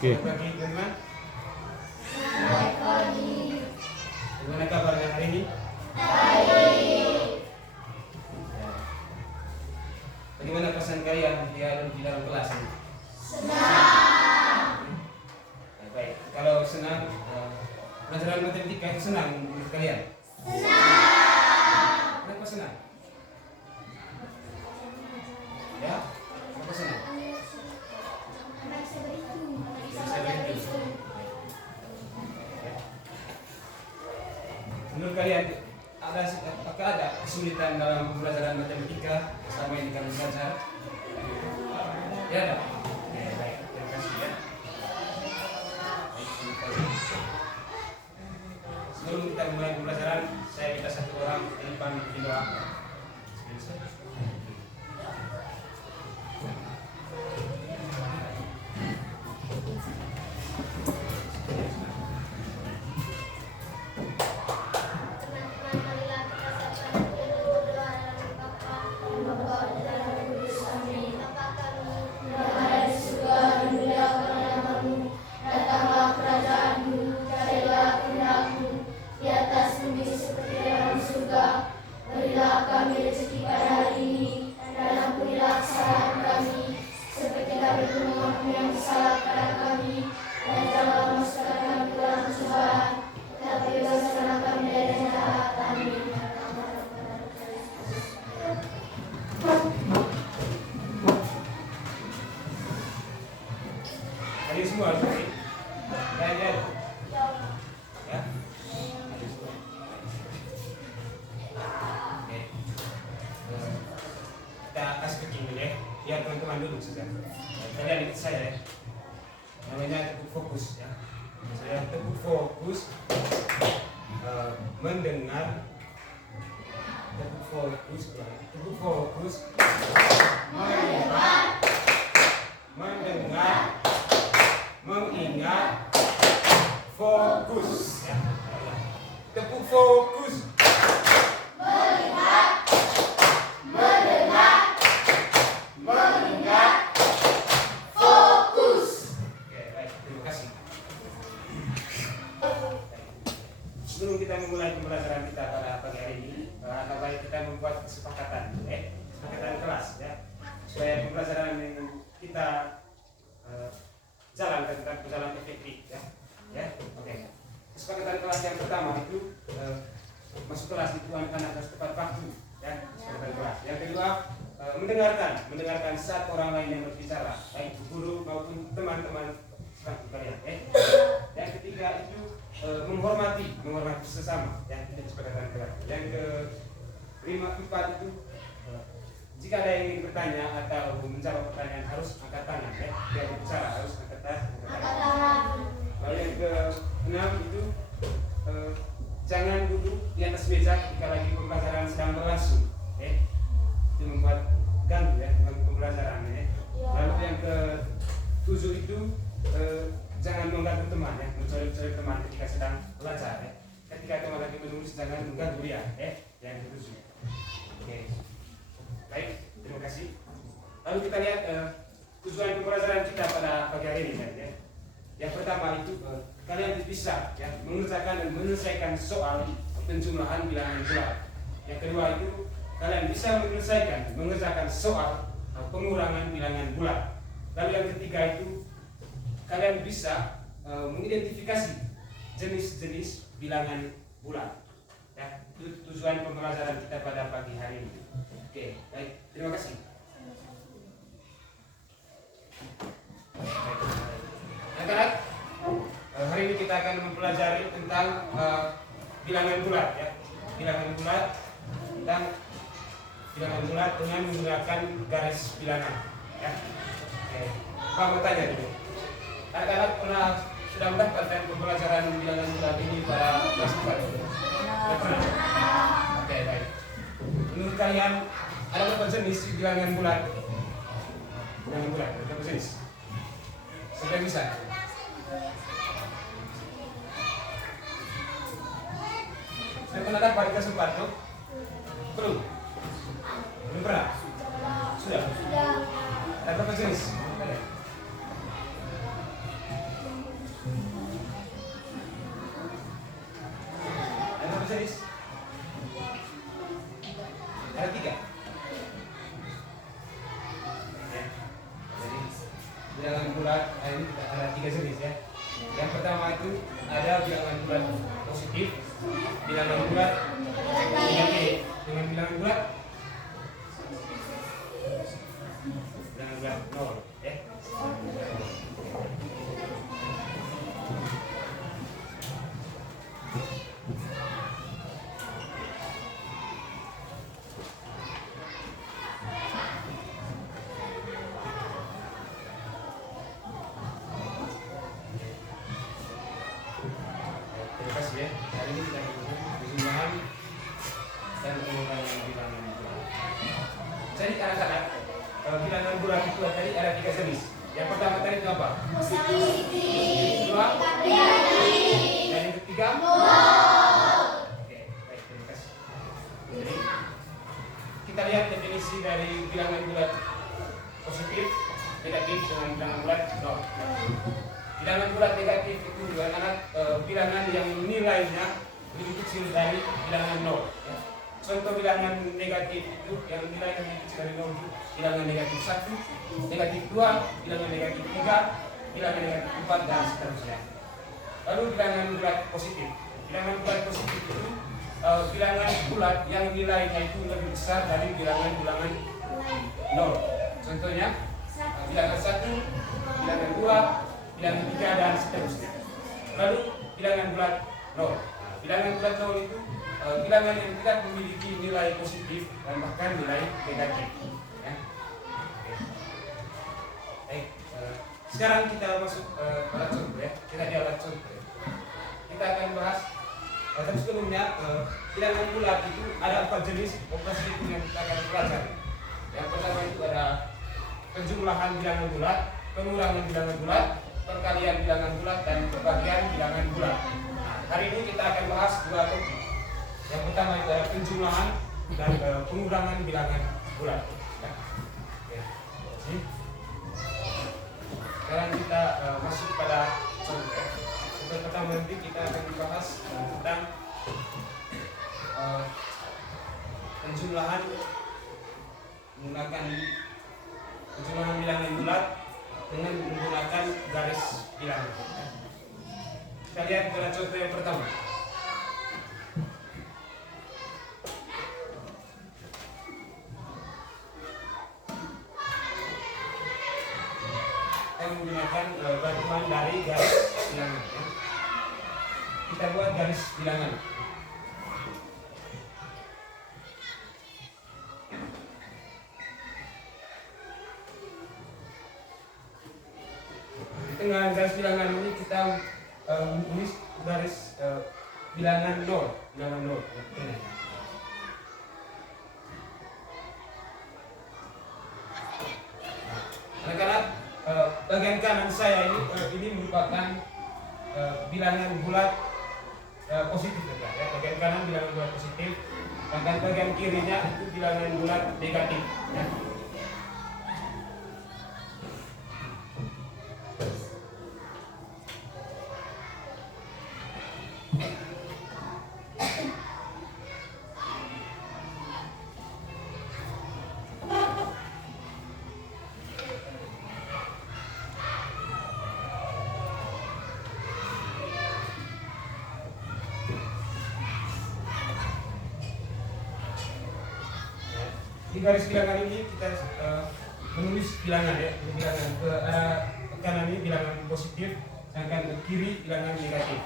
Oke. Selamat pagi teman-teman. Selamat pagi. Bagaimana kabarnya hari ini? Baik. Bagaimana pesan kalian di dalam kelas ini? Senang. Baik. Kalau senang, pelajaran matematika itu senang menurut kalian? Senang. Kenapa senang? Ya? Kenapa senang? Menurut kalian apakah ada kesulitan dalam pembelajaran matematika selama ini kalian belajar? Ya ada. Oke, baik. Terima kasih ya. Sebelum kita mulai pembelajaran, saya minta satu orang di depan berdoa. Kalian semua harus ya. Oke. Kita kasih kecil dulu ya. Biar teman-teman duduk saja. Kalian ikut saya ya. Namanya teguh fokus ya. Saya teguh fokus mendengar. Teguh fokus mendengar, mengingat, fokus ya. Teguh fokus melihat, mendengar, mengingat, fokus. Oke, baik, terima kasih. Sebelum kita memulai pembelajaran kita pada pagi hari ini, agak baik kita membuat kesepakatan kesepakatan kelas ya, supaya pembelajaran yang kita jalankan tentang berjalan efektif ya. Oke. Kesepakatan kelas yang pertama itu masuk kelas itu anak-anak harus tepat waktu ya. Kesepakatan kelas. Yang kedua mendengarkan saat orang lain yang berbicara, baik guru maupun teman-teman sekampung kalian ya. Yang ketiga itu menghormati sesama ya, itu kesepakatan kelas. Yang keempat itu jika ada yang ingin bertanya atau menjawab pertanyaan harus angkat tangan ya. Dia bicara harus angkat tangan. Lalu yang keenam itu jangan duduk di atas meja ketika lagi pembelajaran sedang berlangsung ya. Itu membuat ganggu ya, mengganggu pembelajaran ya. Lalu yang ketujuh itu jangan mengganggu teman ya, mencari teman ketika sedang belajar ya. Ketika teman lagi menulis jangan mengganggu dia ya. Yang ketujuh. Oke. Baik, terima kasih. Lalu kita lihat tujuan pembelajaran kita pada pagi hari ini ya. Yang pertama itu kalian bisa ya mengerjakan dan menyelesaikan soal penjumlahan bilangan bulat. Yang kedua itu kalian bisa mengerjakan soal pengurangan bilangan bulat. Lalu yang ketiga itu kalian bisa mengidentifikasi jenis-jenis bilangan bulat. Ya, itu tujuan pembelajaran kita pada pagi hari ini. Oke, baik, terima kasih. Anak-anak, hari ini kita akan mempelajari tentang bilangan bulat ya. Bilangan bulat dengan menggunakan garis bilangan ya. Oke, Pak mau tanya dulu. Anak-anak sudah mendapatkan pembelajaran bilangan bulat ini pada kelas 4? Tidak pernah. Oke, baik. Menurut kalian ada berapa jenis bilangan bulat? Bilangan bulat, berapa jenis? Sudah bisa? Sudah pernah dapat di kelas 4 tuh? Belum? Belum pernah? Sudah? Ada berapa jenis? bilangan bulat. Ini kita ada 3 jenis ya. Yang pertama itu ada bilangan bulat positif, bilangan bulat negatif. Dengan bilangan bulat 0 ya. Terima kasih ya. Hari ini kita menggunakan penjumlahan dan pengurangan bilangan bulat. Jadi anak-anak, bilangan bulat itu tadi ada 3 jenis. Yang pertama tadi itu apa? Kedua, dan yang ketiga? Oke, baik, terima kasih. Jadi kita lihat definisi dari bilangan bulat positif, negatif dengan bilangan bulat nol. Bilangan bulat negatif itu anak-anak bilangan yang nilainya lebih kecil dari bilangan nol. Ya. Contoh bilangan negatif itu yang nilainya lebih kecil dari nol itu bilangan negatif 1, negatif 2, bilangan negatif 3, bilangan negatif 4 dan seterusnya. Lalu bilangan bulat positif. Bilangan bulat positif itu bilangan bulat yang nilainya itu lebih besar dari bilangan-bilangan nol. Contohnya bilangan 1, bilangan 2, bilangan 3 dan seterusnya. Lalu bilangan bulat 0. Bilangan bulat 0 itu bilangan yang tidak memiliki nilai positif dan bahkan nilai negatif. Ya. Oke. Baik. Sekarang kita masuk pada contoh ya. Kita di alat contoh. Ya. Kita akan bahas. Tapi sebelumnya bilangan bulat itu ada 4 jenis operasi hitung yang kita akan pelajari. Yang pertama itu ada penjumlahan bilangan bulat, pengurangan bilangan bulat, perkalian bilangan bulat dan pembagian bilangan bulat. Nah, hari ini kita akan bahas 2 topik. Yang pertama itu adalah penjumlahan dan pengurangan bilangan bulat. Ya. Oke. Sekarang kita masuk pada contoh. Untuk pertama nanti kita akan membahas tentang penjumlahan menggunakan penjumlahan bilangan bulat dengan menggunakan garis bilangan. Kita lihat pada contoh yang pertama. Kita menggunakan bantuan dari garis bilangan. Ya. Kita buat garis bilangan. Dengan garis bilangan ini kita menulis garis bilangan 0, bilangan 0. Anak-anak, bagian kanan saya ini merupakan bilangan bulat positif ya. Bagian kanan bilangan bulat positif, sedangkan bagian kirinya itu bilangan bulat negatif. Ya. Di garis bilangan ini kita menulis bilangan ya, bilangan ke kanan ini bilangan positif, sedangkan ke kiri bilangan negatif.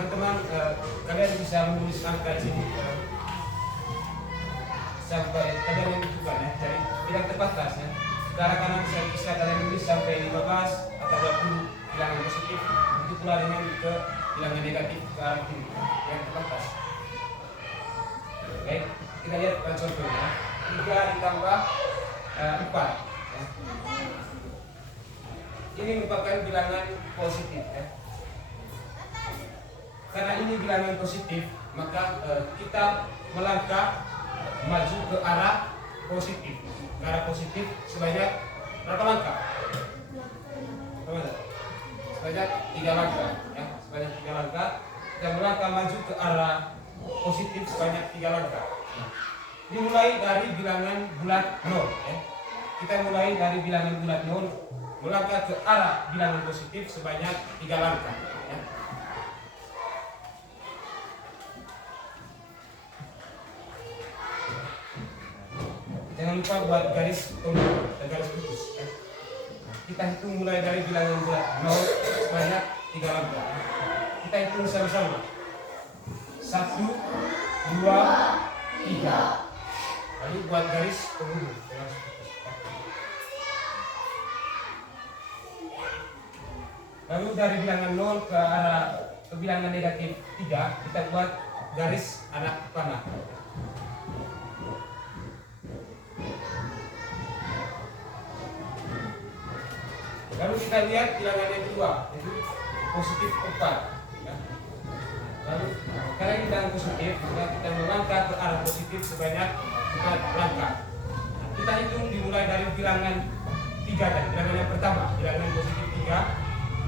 Teman-teman, kalian bisa menulis angka di sini sampai kalian menentukan ya. Jadi tidak terbatas ya. Ke arah kanan bisa kalian tulis sampai 15 atau 20 bilangan positif. Itu pula dengan ke bilangan negatif ke arah kiri yang terbatas. Baik, kita lihat contohnya. 3 ditambah 4 ya. Ini merupakan bilangan positif ya. Karena ini bilangan positif, maka kita melangkah maju ke arah positif. Ke arah positif sebanyak berapa langkah? Sebanyak 3 langkah ya. Sebanyak 3 langkah kita melangkah maju ke arah positif sebanyak 3 langkah. Dimulai dari bilangan bulat 0 ya. Kita mulai dari bilangan bulat 0 melangkah ke arah bilangan positif sebanyak 3 langkah ya. Jangan lupa buat garis pembuka dan garis putus ya. Kita hitung mulai dari bilangan bulat 0 sebanyak 3 langkah. Kita hitung sama-sama. 1, 2, 3. Lalu buat garis penghubung. Lalu dari bilangan 0 ke arah ke bilangan negatif 3, kita buat garis anak panah. Lalu kita lihat bilangan yang kedua, yaitu positif 4 ya. Lalu karena ini bilangan positif, maka kita melangkah ke arah positif sebanyak 4 langkah. Kita hitung dimulai dari bilangan 3 dan bilangan yang pertama, bilangan positif 3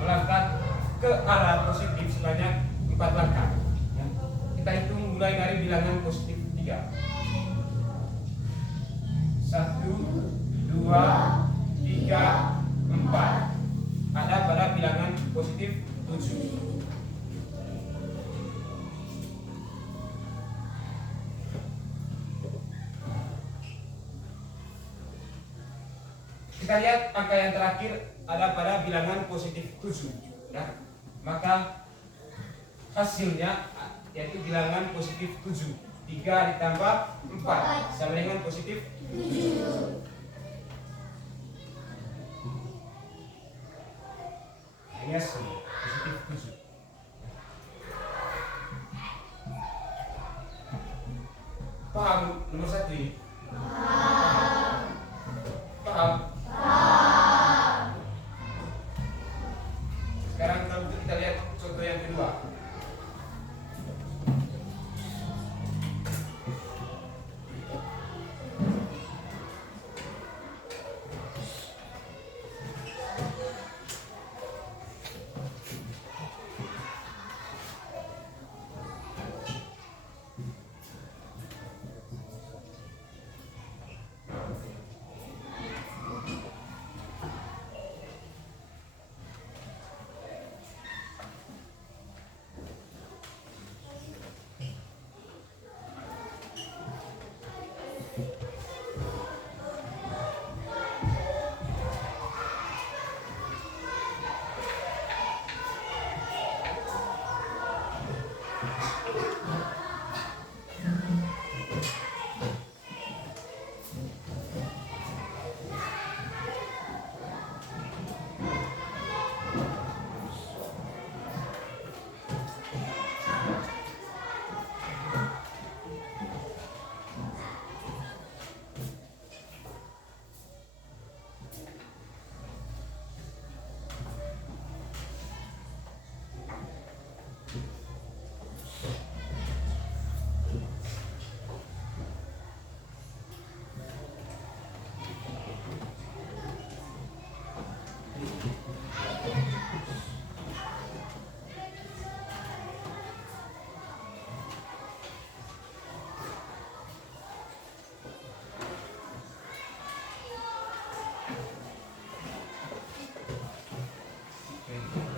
melangkah ke arah positif sebanyak 4 langkah ya. Kita hitung mulai dari bilangan positif 3. 1, 2, 3, 4. Ada pada bilangan positif 7. Kita lihat angka yang terakhir ada pada bilangan positif 7 ya. Maka hasilnya yaitu bilangan positif 7. 3 ditambah 4 sama dengan positif 7. Ini hasil positif 7. Paham nomor 1 ini? Paham? Sekarang kalau kita lihat contoh yang kedua.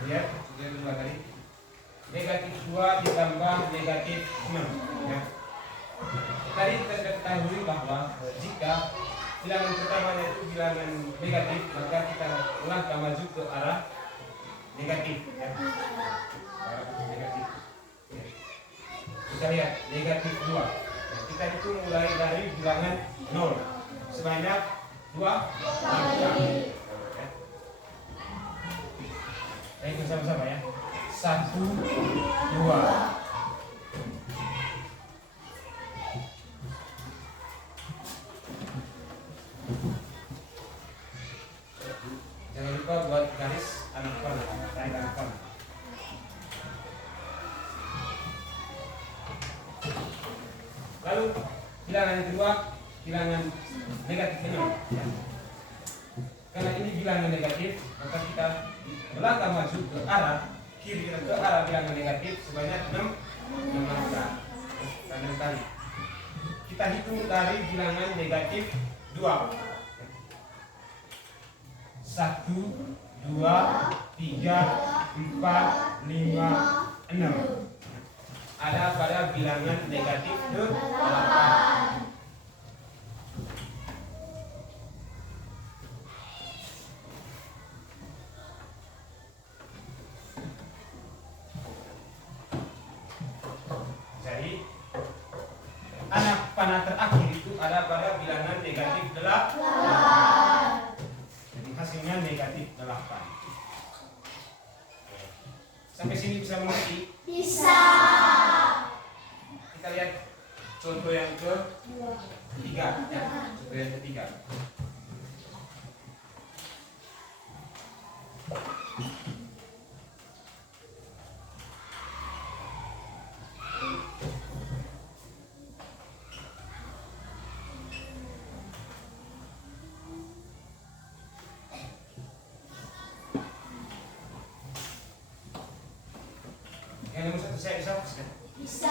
Lihat, sudah dua kali. Negatif 2 ditambah negatif 6 ya. Tadi kita sudah ketahui bahwa jika bilangan pertama itu bilangan negatif, maka kita melangkah maju ke arah negatif ya. Arah negatif ya. Kita lihat negatif 2 itu kita hitung mulai dari bilangan 0 sebanyak 2 kali. Kita hitung sama-sama ya. 1, 2. Jangan lupa buat garis anak panah, tarik anak panah. Lalu bilangan yang kedua, bilangan negatif 6 ya. Karena ini bilangan negatif, maka kita melangkah maju ke arah kiri, ke arah bilangan negatif sebanyak 6 langkah. Kanan kali. Kita hitung dari bilangan negatif 2. 1, 2, 3, 4, 5, 6. Ada pada bilangan negatif 8. Jadi anak panah terakhir itu ada pada bilangan negatif 8. Jadi hasilnya negatif 8. Sampai sini bisa mengerti? Bisa. Kita lihat contoh yang ketiga ya. Contoh yang ketiga. Yang nomor 1 saya bisa? Bisa.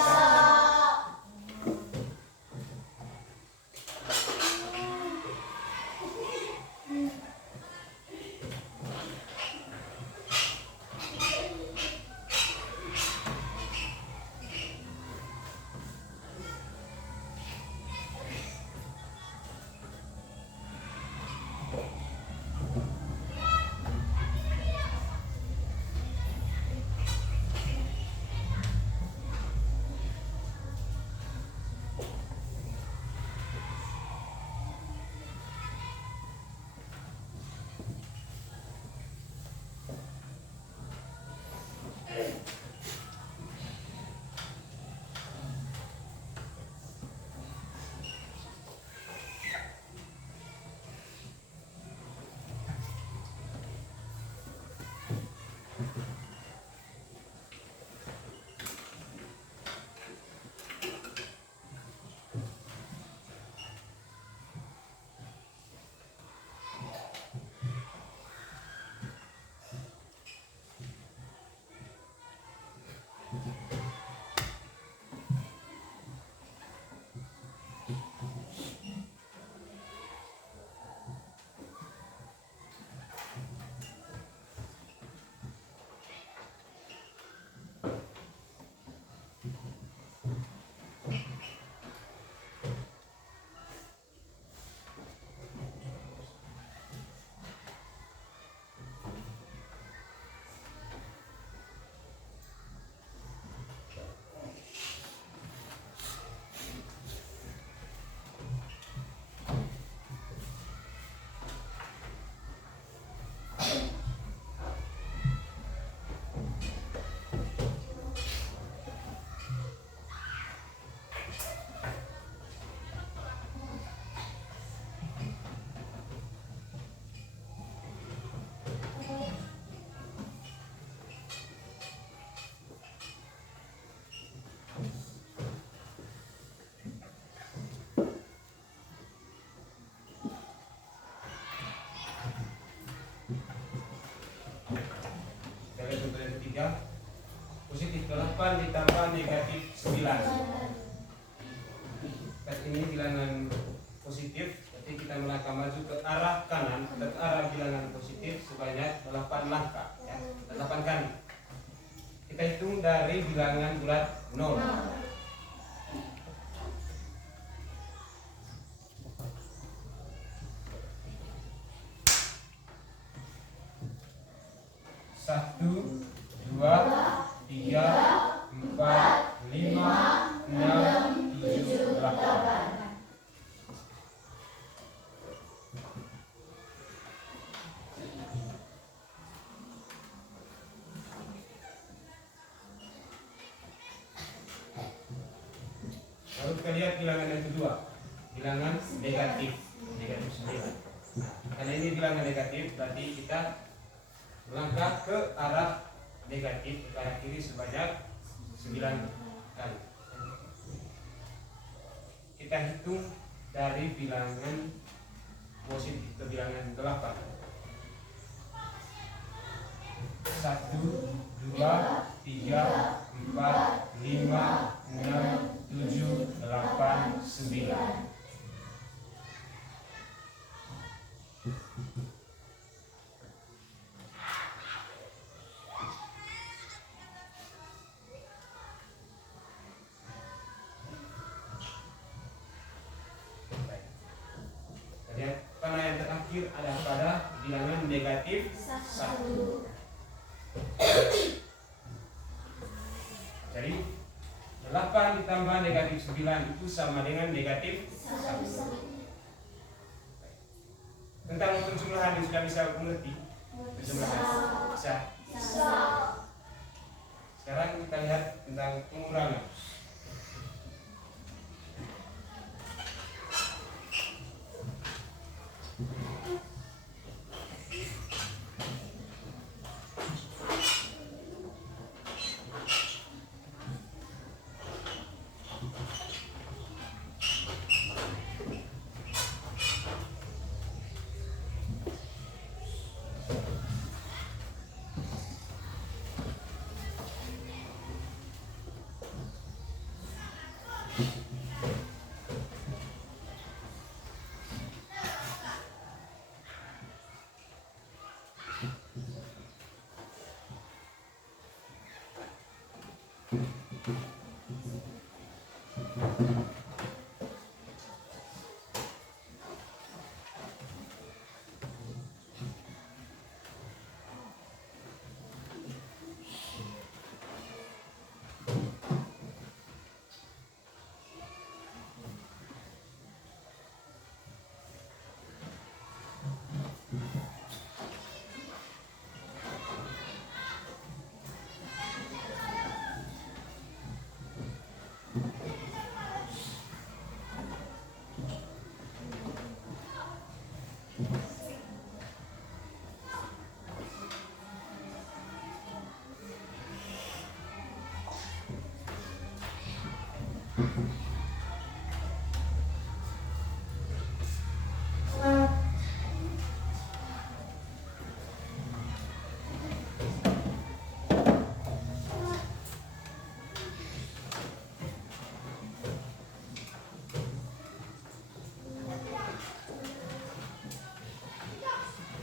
Positif 8 ditambah negatif 9. Dan ini bilangan positif, jadi kita melangkah maju ke arah kanan, ke arah bilangan positif sebanyak 8 langkah ya, 8 kali. Kita hitung dari bilangan bulat 0. 1, 2, 3, 4, 5, 6, 7, 8. kita lihat bilangan yang kedua, bilangan negatif 9. Nah, karena ini bilangan negatif, berarti kita melangkah ke arah negatif, ke arah kiri sebanyak 9 kali. Kita hitung dari bilangan positif ke bilangan 8. 1, 2, 3, 4, 5, 6, 7, 8, 9. Karena yang terakhir ada pada bilangan negatif 1. Jadi 8 ditambah negatif 9 itu sama dengan negatif 1. Tentang penjumlahan yang sudah bisa mengerti? Penjumlahan bisa. Sekarang kita lihat tentang pengurangan.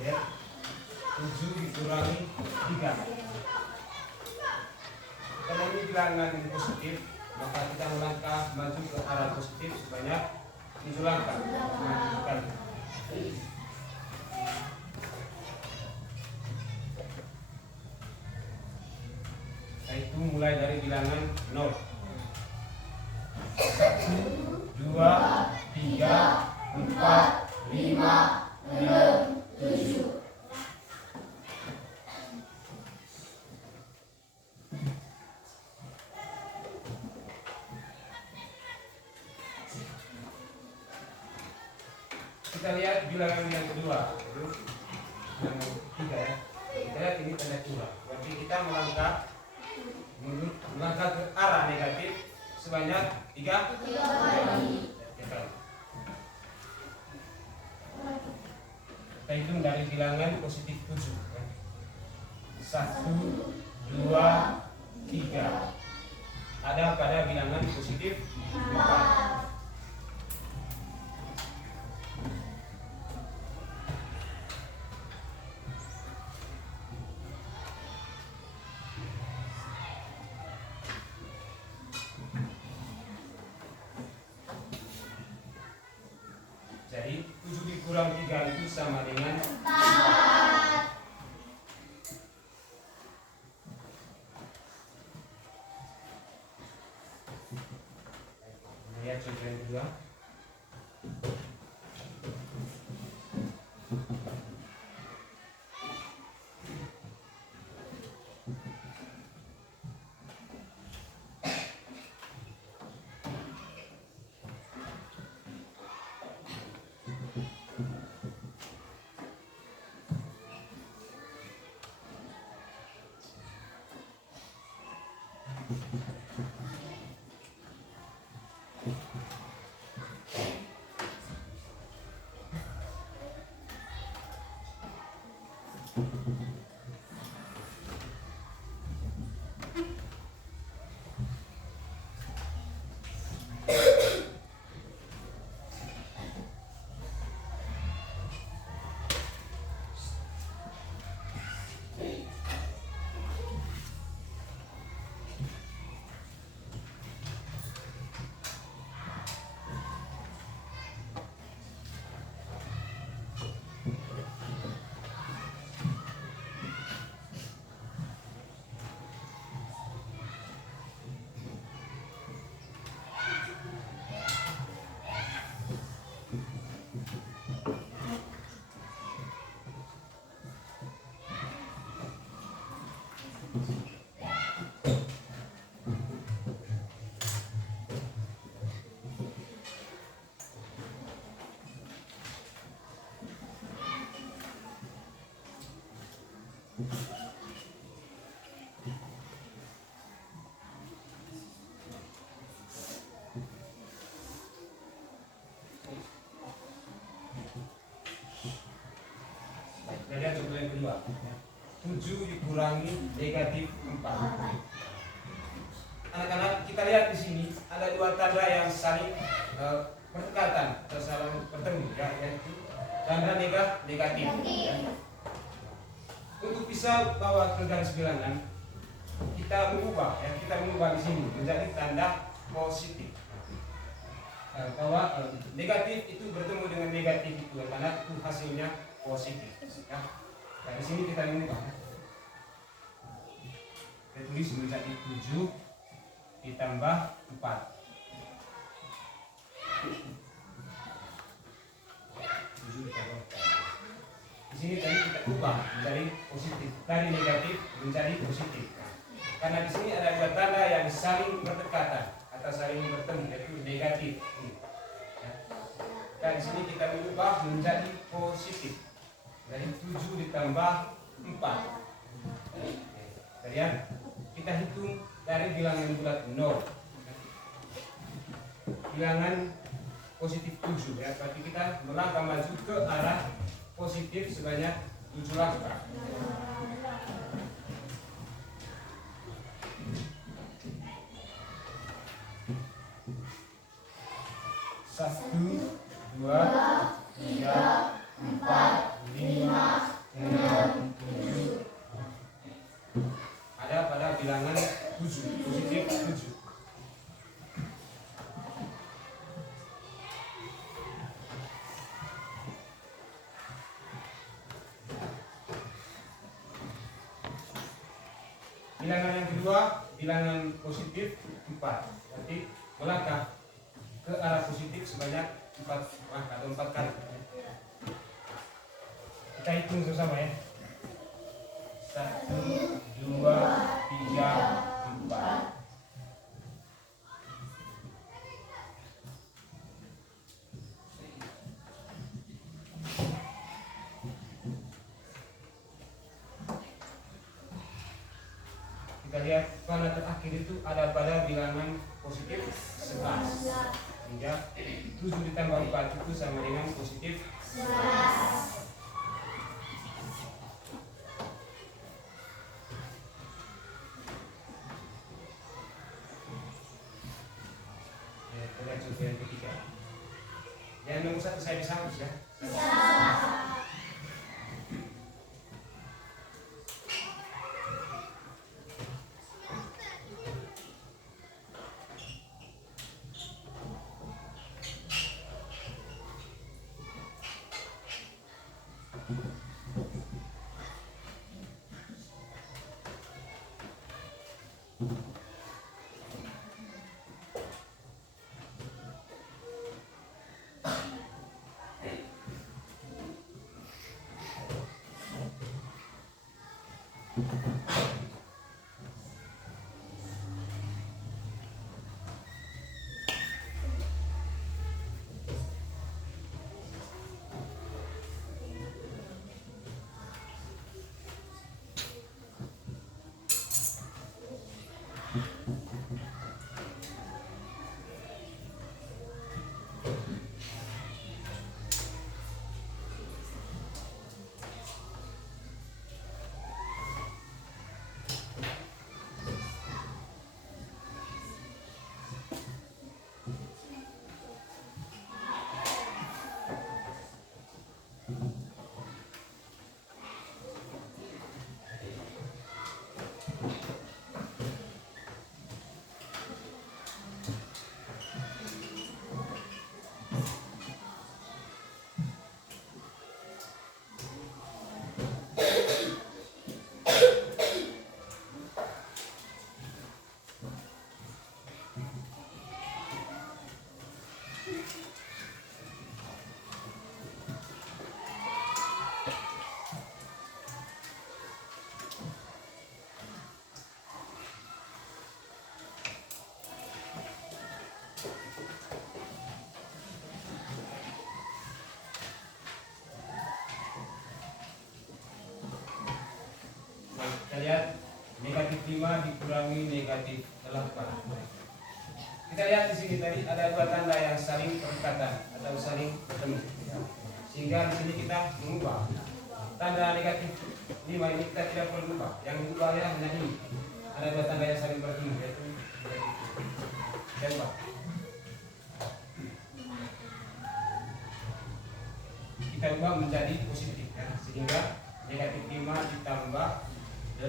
Ya, 7 dikurangi 3. Karena ini bilangan positif, maka kita melangkah maju ke arah positif sebanyak 7 langkah. Menunjukkan. Itu mulai dari bilangan 0. 1, 2, 3, 4, 5, 6, 7. Kita lihat bilangan yang kedua, yang ketiga ya. Kita lihat ini tanda kurang. Berarti kita melangkah ke arah negatif sebanyak 3 kali. Kita hitung dari bilangan positif 7. 1, 2, 3. Ada pada bilangan positif 4. Jadi 7 dikurang 3 itu sama dengan 4. Lihat contoh yang kedua. Lihat contoh yang kedua. 7 dikurangi negatif 4. Anak-anak, kita lihat di sini ada dua tanda yang saling berdekatan atau saling bertemu, ya, yaitu tanda negatif. Ya. Untuk bisa bawa ke garis bilangan, kita mengubah di sini menjadi tanda positif. Bahwa negatif itu bertemu dengan negatif itu, karena itu hasilnya positif. Ya. Nah, di sini kita mengubah. Kita tulis menjadi 7 ditambah 4. 7 ditambah 4. Di sini tadi kita ubah menjadi positif, dari negatif menjadi positif. Karena di sini ada dua tanda yang saling berdekatan atau saling bertemu, yaitu negatif. Ya. Dan di sini kita mengubah menjadi positif. Dari 7 ditambah 4. Kemudian kita hitung dari bilangan bulat 0. Bilangan positif 7, ya. Berarti kita melangkah maju ke arah positif sebanyak 7 langkah. 1, 2, 3, 4, 5, 6, 7. Ada pada bilangan 7, positif 7. Bilangan yang kedua, bilangan positif 4. Berarti melangkah ke arah positif sebanyak 4 langkah atau 4 kali. Kita hitung bersama, ya. 1, 2, 3, 4. Kita lihat pada terakhir itu ada pada bilangan positif 11. Hingga 7 ditambah 4 itu sama dengan positif 11. Yang ketiga, yang nomor 1 saya bisa hapus, ya. lihat negatif 5 dikurangi negatif 8. Kita lihat di sini tadi ada dua tanda yang saling berdekatan atau saling bertemu. Sehingga di sini kita mengubah tanda negatif 5 ini kita tidak perlu ubah. Yang diubahnya hanya ini. Ada dua tanda yang saling bertemu yaitu tembak. Kita ubah menjadi positif ya. Sehingga negatif 5 ditambah 8.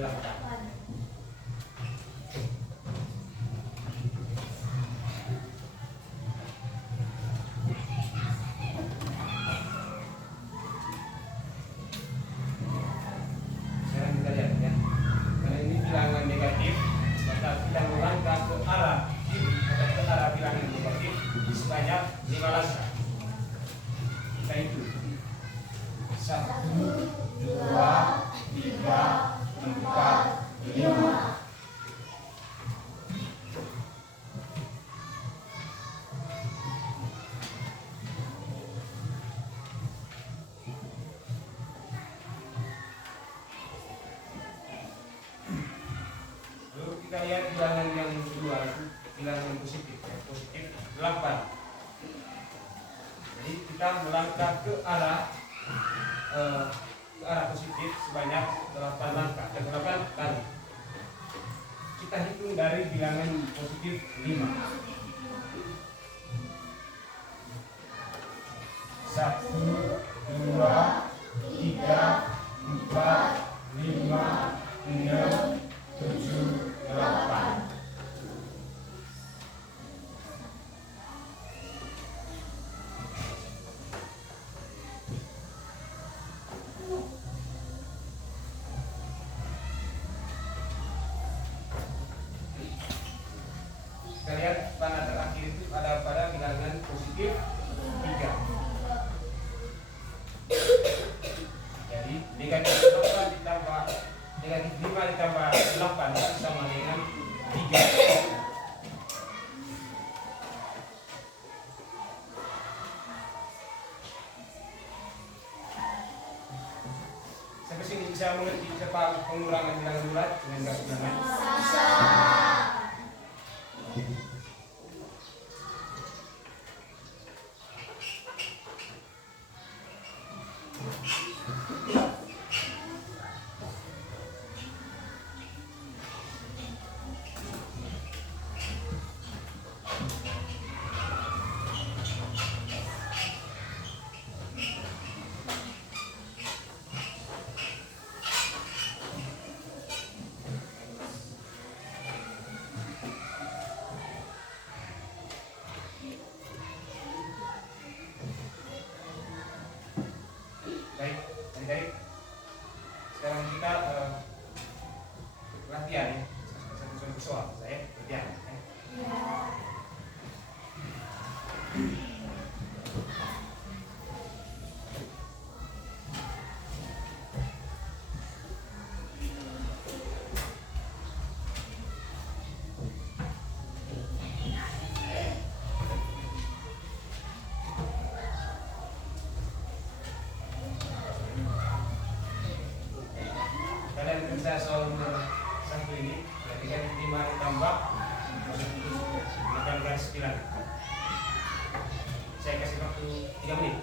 Sebanyak 5 langkah. Kita itu 1, 2, 3, 4, 5. Lalu kita lihat bilangan yang kedua itu bilangan positif ya. Positif 8. Jadi kita melangkah ke arah positif sebanyak 8 langkah dan 8 kali. Kita hitung dari bilangan positif 5. 1, 2, 3, 4, 5, 6, 7, 8. Kita lihat tanda terakhir itu ada pada bilangan positif 3. Jadi negatif 8 ditambah negatif 5 ditambah 8 sama dengan 3. Sampai sini bisa mengerti cepat pengurangan bilangan bulat dengan garis bilangan? Bisa. Baik, adik-adik. Sekarang kita latihan ya. Satu soal saya latihan. Ya. Kalian bisa soal nomor 1 ini, berarti kan 5 ditambah akan garis bilangan. Saya kasih waktu 3 menit.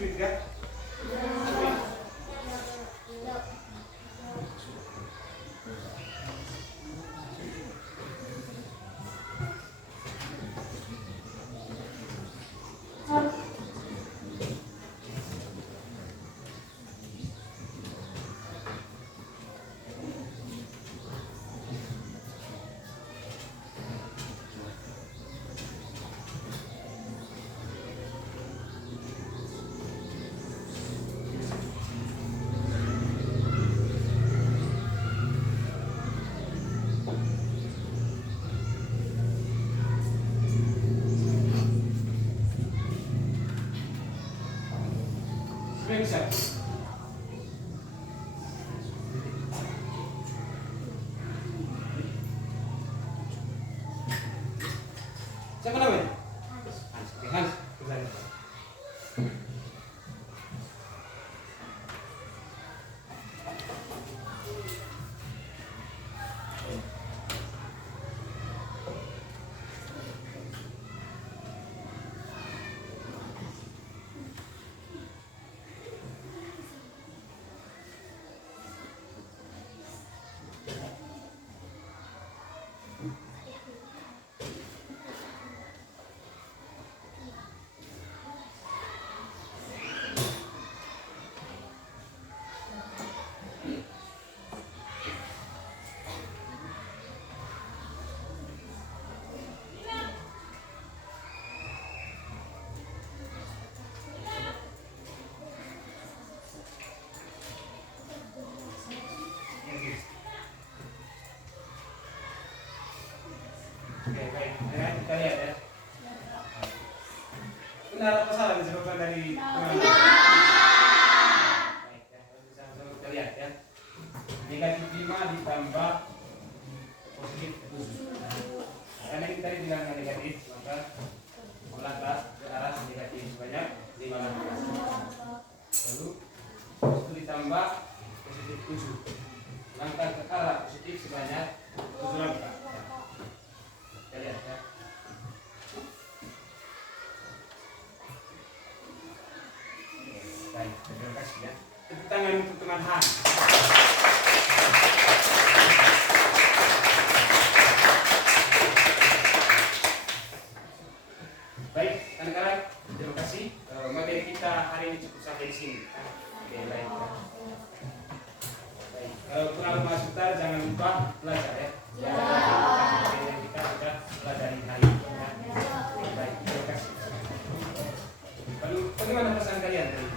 sulit kan? Sulit. Bisa. Siapa namanya? Hans. Oke, Hans. Kembali. Oke, baik. Ya, kita lihat ya. Benar apa salah disebutkan dari teman-teman? Baik, ya. Sama-sama kita lihat ya. Negatif 5 ditambah positif 7. Karena kita bilang negatif, maka melangkah ke arah negatif sebanyak 5 langkah. Lalu itu ditambah positif 7. Langkah ke arah positif sebanyak 7 langkah. Kita lihat ya. Baik, terima kasih ya. Tepuk tangan untuk teman Han. Baik, anak-anak, terima kasih. Materi kita hari ini cukup sampai di sini. Oke, baik. Baik, kalau kurang lebih sebentar jangan lupa belajar ya. Materi yang kita sudah pelajari hari ini. Ya. Baik, terima kasih. Lalu, bagaimana pesan kalian?